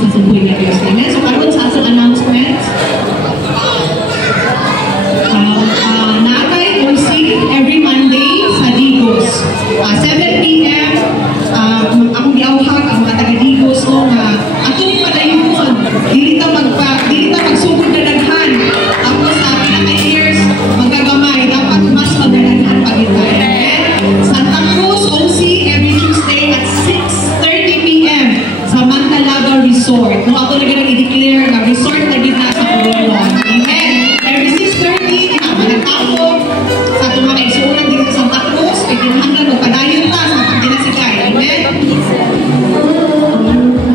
sa subuhin ni Diyos. Amen? So, karoon sa asang announcements. Naatay OC every Monday sa Digos. 7 p.m. Akong giawhag ang mga taga-Digos no, ato ni padayunon. Dili ta magsugod na daghan. Tapos sa pinaka-years, magagamay. Dapat mas magdadaghan pa kita. Santa Cruz OC every Tuesday at 6:30 p.m. sa Mantalaga Resort. Kung ako na ganang i-declare na resort na gina sa Coron. Amen. Every 6:30, pinapalagtako sa itong mga isuunan dito sa Santa Cruz. Kaya kinahanglan magpadayon ta sa pagdinasigay. Amen.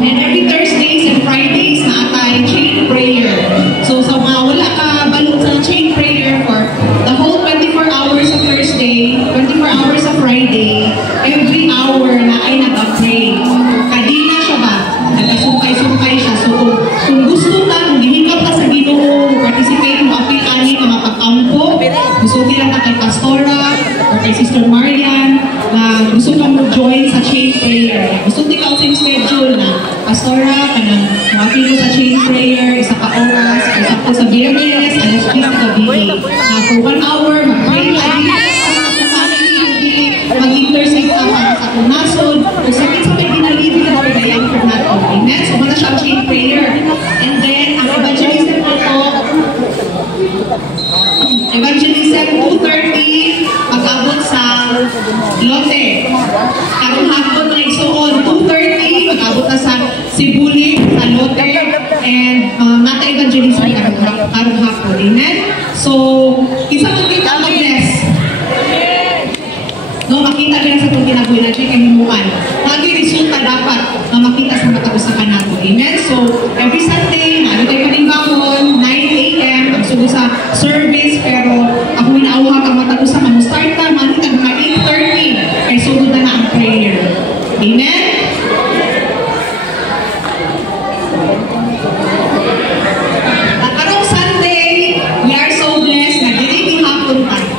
And every Thursdays and Fridays na atay chain prayer. So sa mga wala ka balot sa chain prayer for the whole 24 hours of Thursday, 24 hours of Friday, every hour na ay nag-pray. Kadina siya ba? Nagasumpay-sumpay siya. So kung gusto ta, kung gihingap ka sa Ginoo, participate mo apil ani ka mapag-ampo, gusto nila ka kay Pastora or kay Sister Marian, na gusto ka mag-join sa chain prayer. Gusto nila ka sa schedule na Pastora, kanang mapil mo sa chain prayer, isa ka oras, isa po sa Biyernes, alas 10 sa gabi. Na for 1 hour, mag-pray ka mag-intercede ka para sa kunasod, or sa kinsa may ginalid ka or gayang for nato. Amen? So, muna siya chain prayer. And then, ang evangelism po ito, evangelism 2:30, mag-abot sa Lote. Karong hapon na isuon, 2:30, mag-abot na sa Sibulig, sa Lote, and mata evangelism karong hapon. Amen? So, isa po kita mag-bless. No, makita rin sa itong ginabuhi natin kay himuan. Lagi resulta dapat na makita sa matagusakan natin. Amen? So, every Sunday, ano tayo paningbangon, 9 a.m. ang sugo sa service, pero ako inauhag ang matagusakan. Start na, manitag mga 8:30, ay sugod na ang prayer. Amen? At arong Sunday, we are so blessed na dili hapon tayo.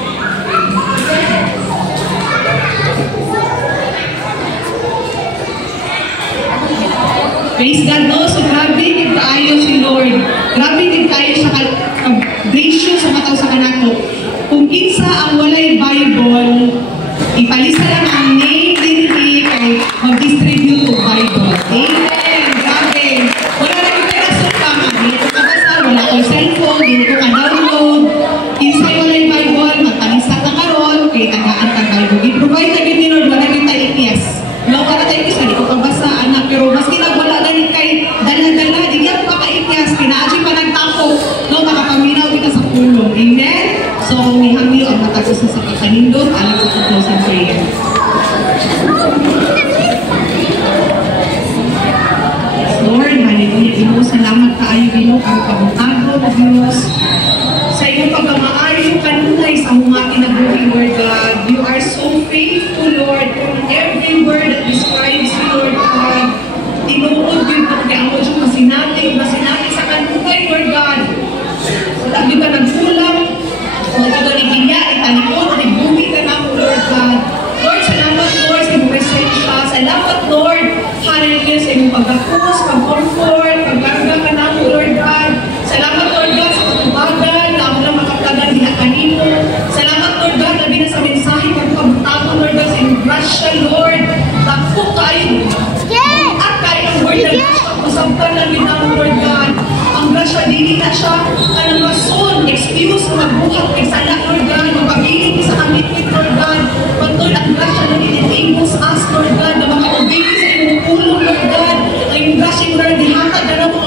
Praise God, no? So, grabe din tayo si Lord. Grabe din tayo sa gracious sa mataw sa kanato. Kung kinsa ang walay Bible, ipalisa lang ang name din kay mag-distribute ng Bible. Amen! Grabe! Wala na yung pinasuka. Hindi ko kabasa, wala ko cellphone, hindi ko ka-download. Kinsa yung walay Bible, magpalisa ka karon, kay tagaan ka Bible. I-provide na din ni Lord, wala rin tayo ipias. No, para tayo isa, hindi ko kabasa, anak. Pero maski nagwala ganit kay dala-dala, di yan makaipyas, pinaadyo pa nagtako, no, makapaminaw kita sa pulong. Amen? So, mihangyo ang matagos sa kakanindot, alam sa closing prayer. Lord, hallelujah, Ginoo, salamat kaayo Ginoo, ang kabutago na Diyos. Sa iyong pagkamaayo kanunay sa mga kinabuhi, Lord God. You are so faithful, Lord, from every word that describes you, Lord God. Tinuod yun kung kaya ako yung masinabi sa kanunay, Lord God. Lagi ka nagkulang, kung ito nagigya, italikot, nagbuhi ka na mo, Lord God. Lord, salamat, Lord, sa iyong presensya. Salamat, Lord, hallelujah, sa iyong pagkakos, pag-comfort, pag-garga ka na mo, Lord God. Salamat, Lord God, sa pagbagal, na ako lang makaptagan nila kanino. Salamat, Lord God, labi na sa mensahe, pagpabutago, Lord God, sa iyong grasya, Lord. Takpo kayo. At kayo ang word na grasya, usapkan lang din ako, Lord God. Ang grasya, dili na siya, kanang rason, excuse, magbuhat, nagsala, Lord God, magpabiling sa kamit-mit, Lord God. Pagtol at grasya na enables us, Lord God, na makaubili sa iyong pulong, Lord God. Ang grasya, Lord, dihatag na mo